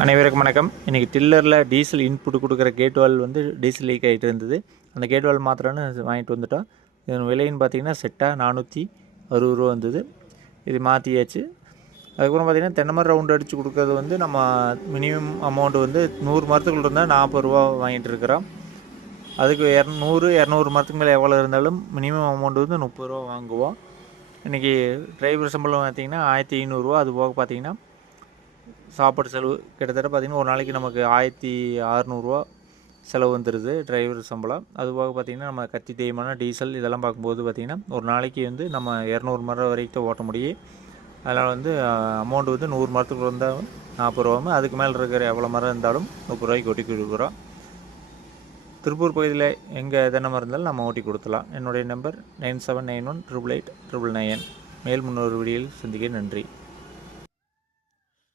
அனைவருக்கும் வணக்கம். இன்றைக்கி டில்லரில் டீசல் இன்புட் கொடுக்குற கேட் வால் வந்து டீசல் லீக் ஆகிட்டு இருந்தது. அந்த கேட் வால் மாத்திரன்னு வாங்கிட்டு வந்துட்டோம். இதன் விலைன்னு பார்த்திங்கன்னா செட்டாக 460 ரூபா வந்தது. இது மாற்றியாச்சு. அதுக்கப்புறம் பார்த்திங்கன்னா தென்னை மரம் ரவுண்டு அடித்து கொடுக்குறது வந்து நம்ம மினிமம் அமௌண்ட்டு வந்து 100 மரத்துக்குள்ள இருந்தால் 40 ரூபா வாங்கிட்டு இருக்கிறோம். அதுக்கு 200 மரத்துக்கு மேலே எவ்வளோ இருந்தாலும் மினிமம் அமௌண்ட் வந்து 30 ரூபா வாங்குவோம். இன்றைக்கி டிரைவர் சம்பளம் பார்த்திங்கன்னா 1500 ரூபா. அது போக பார்த்திங்கன்னா சாப்பாடு செலவு கிட்டத்தட்ட பார்த்திங்கன்னா ஒரு நாளைக்கு நமக்கு 1600 செலவு வந்துடுது டிரைவர் சம்பளம். அதுபோக பார்த்திங்கன்னா நம்ம கத்தி தேய்மானம் டீசல் இதெல்லாம் பார்க்கும்போது பார்த்திங்கன்னா ஒரு நாளைக்கு வந்து நம்ம 200 மரம் வரைக்கும் ஓட்ட முடியும். அதனால் வந்து அமௌண்ட் வந்து 100 மரத்துக்கு இருந்தால் 40 ரூபாவும், அதுக்கு மேலே இருக்கிற எவ்வளோ மரம் இருந்தாலும் 30 ரூபாய்க்கு ஓட்டி கொடுக்குறோம். திருப்பூர் பகுதியில் எங்கே தென்னை மரம் இருந்தாலும் நம்ம ஓட்டி கொடுத்துலாம். என்னுடைய நம்பர் 9791888999. மேல் முன்னொரு வீடியோவில் சந்திக்க நன்றி.